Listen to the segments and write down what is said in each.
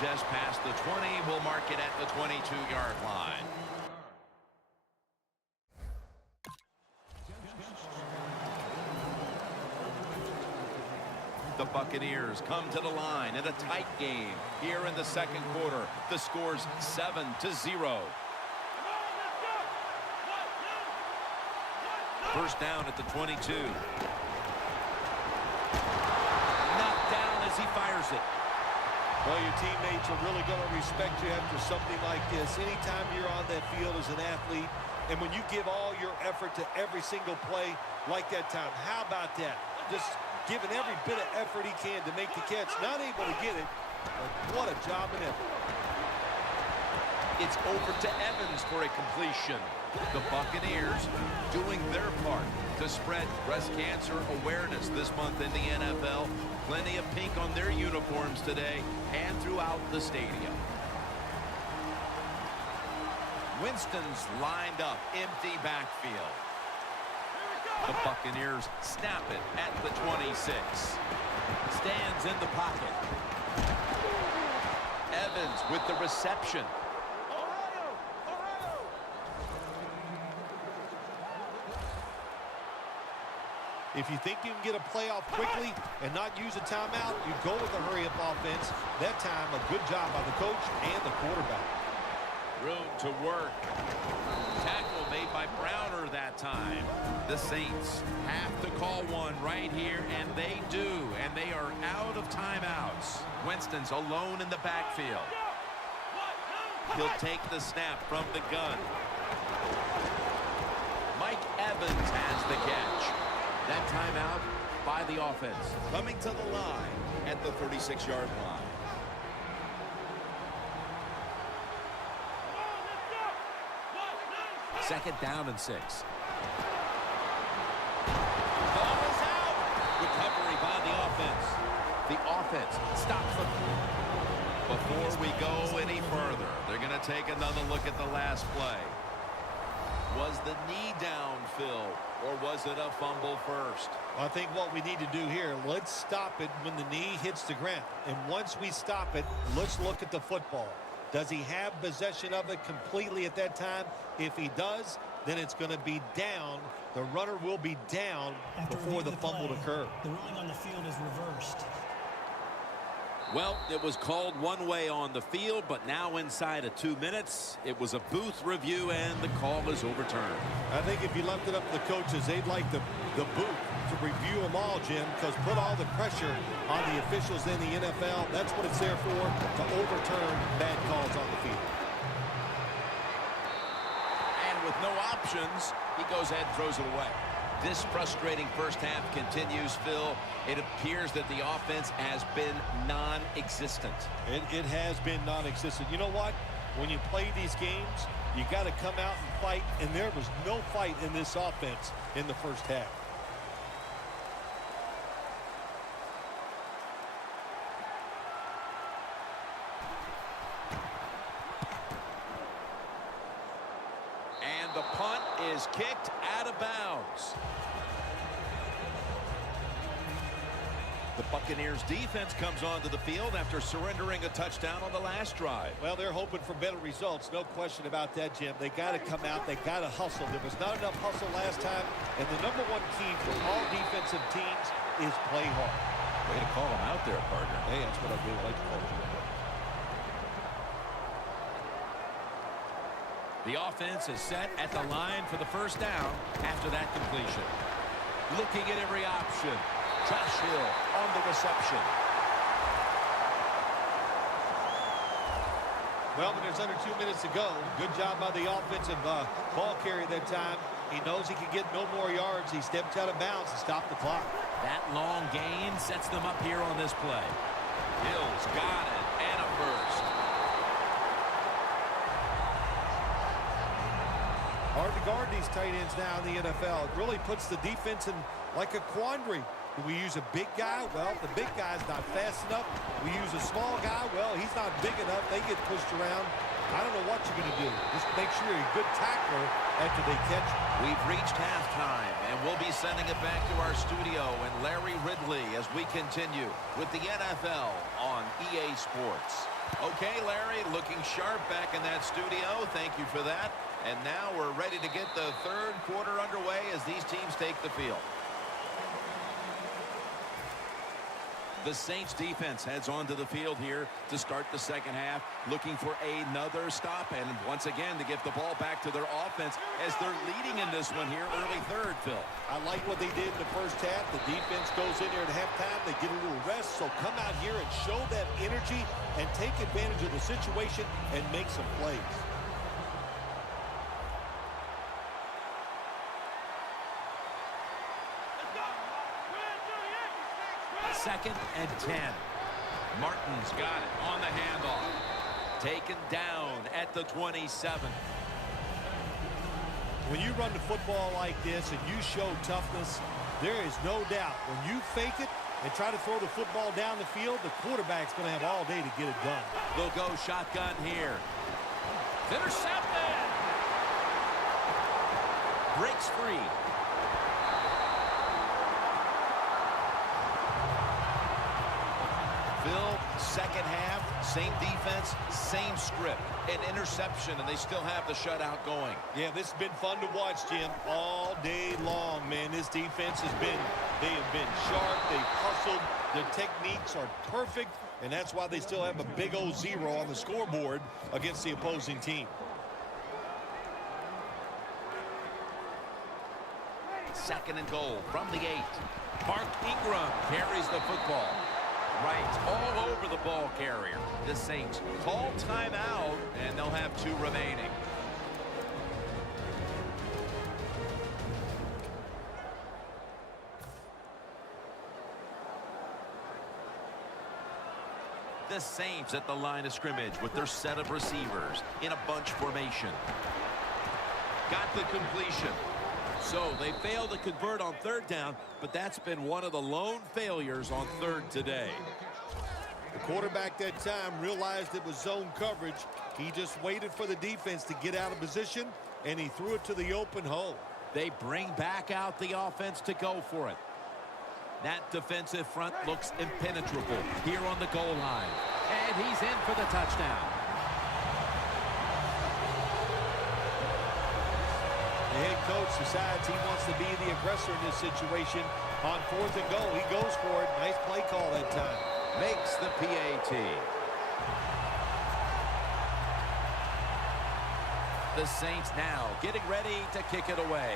just past the 20. We'll mark it at the 22-yard line. The Buccaneers come to the line in a tight game here in the second quarter. The score's 7-0. First down at the 22. Knocked down as he fires it. Well, your teammates are really going to respect you after something like this. Anytime you're on that field as an athlete, and when you give all your effort to every single play like that time, how about that? Just giving every bit of effort he can to make the catch. Not able to get it, but what a job and effort. It's over to Evans for a completion. The Buccaneers doing their part to spread breast cancer awareness this month in the NFL. Plenty of pink on their uniforms today and throughout the stadium. Winston's lined up, empty backfield. The Buccaneers snap it at the 26. Stands in the pocket. Evans with the reception. If you think you can get a playoff quickly and not use a timeout, you go with a hurry-up offense. That time, a good job by the coach and the quarterback. Room to work. Tackle made by Browner that time. The Saints have to call one right here, and they do. And they are out of timeouts. Winston's alone in the backfield. He'll take the snap from the gun. Mike Evans has the catch. That timeout by the offense. Coming to the line at the 36-yard line. Second down and 6. Ball is out. Recovery by the offense. The offense stops them. Before we go any further, they're going to take another look at the last play. Was the knee down, Phil, or was it a fumble first? I think what we need to do here, let's stop it when the knee hits the ground. And once we stop it, let's look at the football. Does he have possession of it completely at that time? If he does, then it's going to be down. The runner will be down before the fumble occurs. The ruling on the field is reversed. Well, it was called one way on the field, but now inside of 2 minutes, it was a booth review, and the call is overturned. I think if you left it up to the coaches, they'd like the booth to review them all, Jim, because put all the pressure on the officials in the NFL. That's what it's there for, to overturn bad calls on the field. And with no options, he goes ahead and throws it away. This frustrating first half continues, Phil. It appears that the offense has been non-existent. It has been non-existent. You know what? When you play these games, you got to come out and fight, and there was no fight in this offense in the first half. And the punt is kicked out of bounds. The Buccaneers defense comes onto the field after surrendering a touchdown on the last drive. Well, they're hoping for better results. No question about that, Jim. They got to come out. They got to hustle. There was not enough hustle last time. And the number one key for all defensive teams is play hard. Way to call them out there, partner. Hey, that's what I really like to call them. The offense is set at the line for the first down after that completion. Looking at every option. Josh Hill on the reception. Well, but there's under 2 minutes to go. Good job by the offensive ball carrier that time. He knows he can get no more yards. He stepped out of bounds to stop the clock. That long gain sets them up here on this play. Hill's got it, and a first. Hard to guard these tight ends now in the NFL. It really puts the defense in like a quandary. Do we use a big guy? Well, the big guy's not fast enough. We use a small guy. Well, he's not big enough. They get pushed around. I don't know what you're going to do. Just make sure you're a good tackler after they catch you. We've reached halftime, and we'll be sending it back to our studio and Larry Ridley as we continue with the NFL on EA Sports. Okay, Larry, looking sharp back in that studio. Thank you for that. And now we're ready to get the third quarter underway as these teams take the field. The Saints defense heads onto the field here to start the second half, looking for another stop and once again to give the ball back to their offense as they're leading in this one here early third, Phil. I like what they did in the first half. The defense goes in there at halftime. They get a little rest, so come out here and show that energy and take advantage of the situation and make some plays. Second and 10. Martin's got it on the handoff. Taken down at the 27. When you run the football like this and you show toughness, there is no doubt when you fake it and try to throw the football down the field, the quarterback's going to have all day to get it done. They'll go shotgun here. Intercepted. Breaks free. Phil, second half, same defense, same script. An interception, and they still have the shutout going. Yeah, this has been fun to watch, Jim, all day long, man. This defense they have been sharp, they've hustled, their techniques are perfect, and that's why they still have a big old 0 on the scoreboard against the opposing team. Second and goal from the 8. Mark Ingram carries the football. Right, all over the ball carrier. The Saints call timeout, and they'll have 2 remaining. The Saints at the line of scrimmage with their set of receivers in a bunch formation. Got the completion. So they failed to convert on third down, but that's been one of the lone failures on third today. The quarterback that time realized it was zone coverage. He just waited for the defense to get out of position, and he threw it to the open hole. They bring back out the offense to go for it. That defensive front looks impenetrable here on the goal line. And he's in for the touchdown. The head coach decides he wants to be the aggressor in this situation. On 4th and goal, he goes for it. Nice play call that time. Makes the PAT. The Saints now getting ready to kick it away.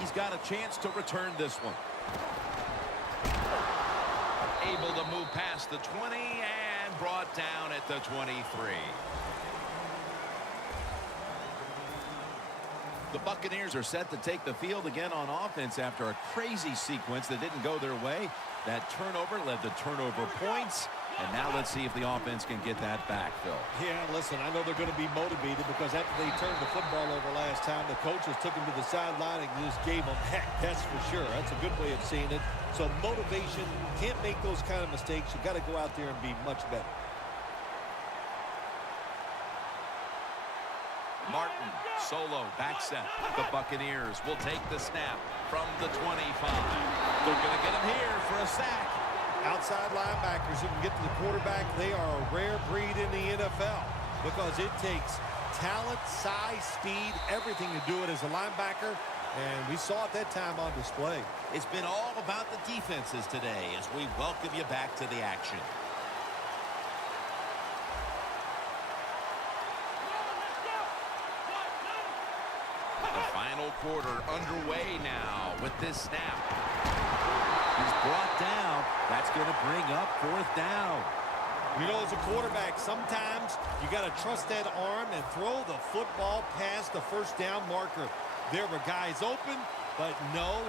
He's got a chance to return this one. Able to move past the 20 and brought down at the 23. The Buccaneers are set to take the field again on offense after a crazy sequence that didn't go their way. That turnover led to turnover points. And now let's see if the offense can get that back, Phil. Yeah, listen, I know they're going to be motivated because after they turned the football over last time, the coaches took them to the sideline and just gave them heck, that's for sure. That's a good way of seeing it. So motivation, can't make those kind of mistakes. You got to go out there and be much better. Martin, solo, back set. The Buccaneers will take the snap from the 25. They're going to get him here for a sack. Outside linebackers who can get to the quarterback, they are a rare breed in the NFL because it takes talent, size, speed, everything to do it as a linebacker, and we saw it that time on display. It's been all about the defenses today as we welcome you back to the action. The final quarter underway now with this snap. He's brought down. That's going to bring up 4th down. You know, as a quarterback, sometimes you got to trust that arm and throw the football past the first down marker. There were guys open, but no,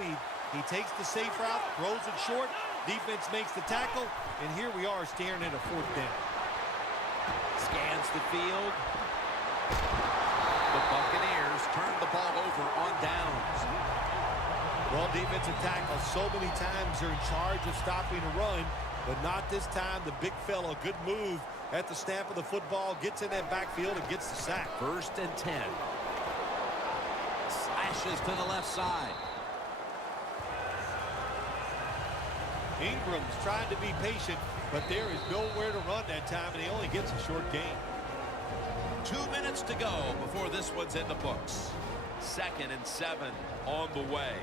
he takes the safe route, throws it short. Defense makes the tackle, and here we are staring at a 4th down. Scans the field. The Buccaneers turn the ball over on downs. Well, defensive tackles so many times they're in charge of stopping a run, but not this time. The big fella, good move at the snap of the football, gets in that backfield and gets the sack. 1st and 10. Slashes to the left side. Ingram's trying to be patient, but there is nowhere to run that time, and he only gets a short gain. 2 minutes to go before this one's in the books. 2nd and 7 on the way.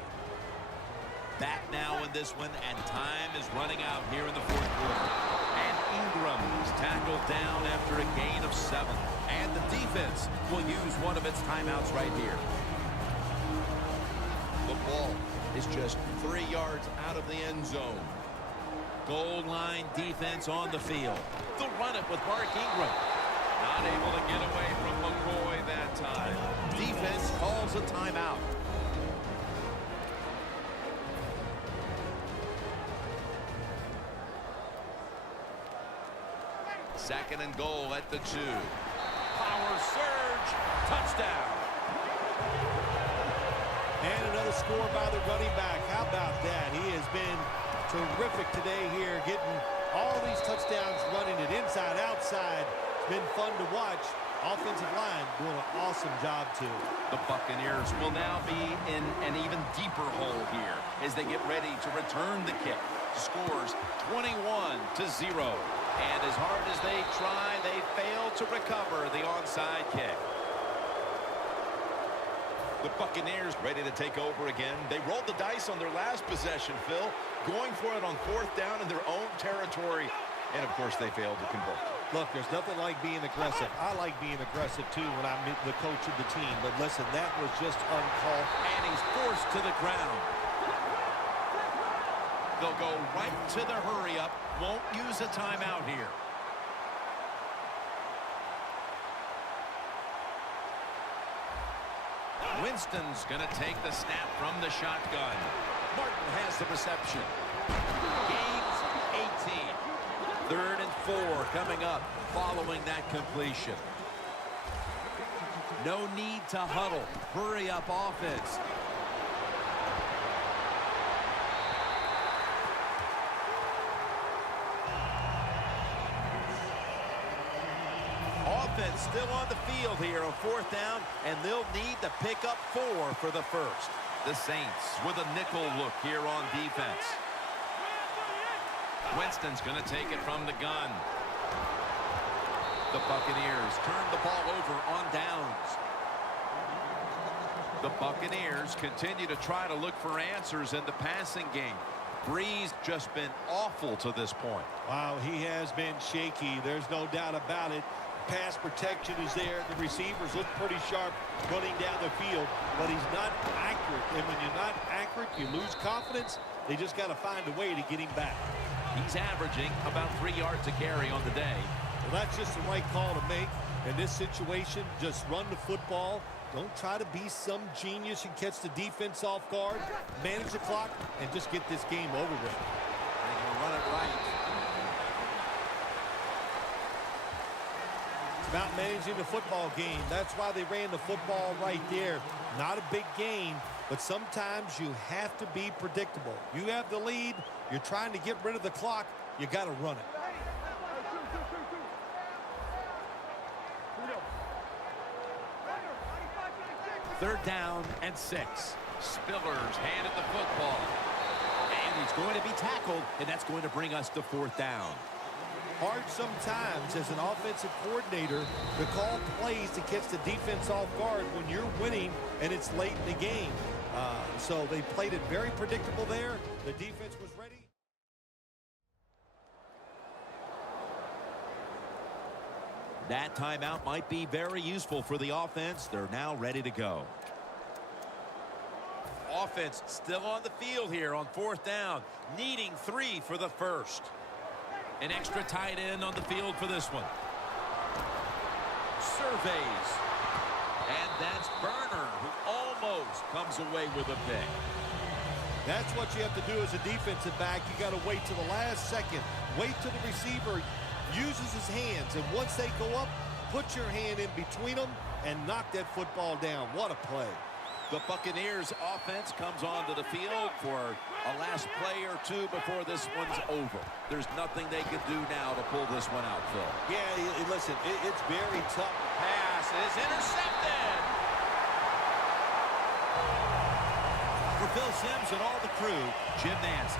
Back now in this one, and time is running out here in the 4th quarter. And Ingram is tackled down after a gain of 7. And the defense will use one of its timeouts right here. The ball is just 3 yards out of the end zone. Goal line defense on the field. They'll run it with Mark Ingram. Not able to get away from McCoy that time. Defense calls a timeout. Second and goal at the 2. Power surge. Touchdown. And another score by the running back. How about that? He has been terrific today here, getting all these touchdowns, running it inside, outside. It's been fun to watch. Offensive line doing an awesome job, too. The Buccaneers will now be in an even deeper hole here as they get ready to return the kick. Scores 21-0. And as hard as they try, they fail to recover the onside kick. The Buccaneers ready to take over again. They rolled the dice on their last possession, Phil, going for it on 4th down in their own territory. And, of course, they failed to convert. Look, there's nothing like being aggressive. I like being aggressive, too, when I'm the coach of the team. But, listen, that was just uncalled. And he's forced to the ground. They'll go right to the hurry-up. Won't use a timeout here. Winston's going to take the snap from the shotgun. Martin has the reception. Gains 18. 3rd and 4 coming up following that completion. No need to huddle. Hurry up offense. Offense still on the field here on 4th down, and they'll need to pick up 4 for the first. The Saints with a nickel look here on defense. Winston's going to take it from the gun. The Buccaneers turn the ball over on downs. The Buccaneers continue to try to look for answers in the passing game. Breeze just been awful to this point. Wow, he has been shaky. There's no doubt about it. Pass protection is there. The receivers look pretty sharp running down the field, but he's not accurate. And when you're not accurate, you lose confidence. They just got to find a way to get him back. He's averaging about 3 yards a carry on the day. Well, that's just the right call to make. In this situation, just run the football. Don't try to be some genius and catch the defense off guard. Manage the clock and just get this game over with. They're going to run it right. About managing the football game. That's why they ran the football right there. Not a big gain, but sometimes you have to be predictable. You have the lead. You're trying to get rid of the clock. You got to run it. Third down and 6. Spillers handed the football. And he's going to be tackled, and that's going to bring us to 4th down. Hard sometimes as an offensive coordinator to call plays to catch the defense off guard when you're winning and it's late in the game. So they played it very predictable there. The defense was ready. That timeout might be very useful for the offense. They're now ready to go. Offense still on the field here on 4th down, needing 3 for the first. An extra tight end on the field for this one. Surveys. And that's Burner, who almost comes away with a pick. That's what you have to do as a defensive back. You got to wait till the last second. Wait till the receiver uses his hands. And once they go up, put your hand in between them and knock that football down. What a play. The Buccaneers offense comes onto the field for a last play or two before this one's over. There's nothing they can do now to pull this one out, Phil. Yeah, listen, it's very tough. Pass is intercepted. For Phil Simms and all the crew, Jim Nance.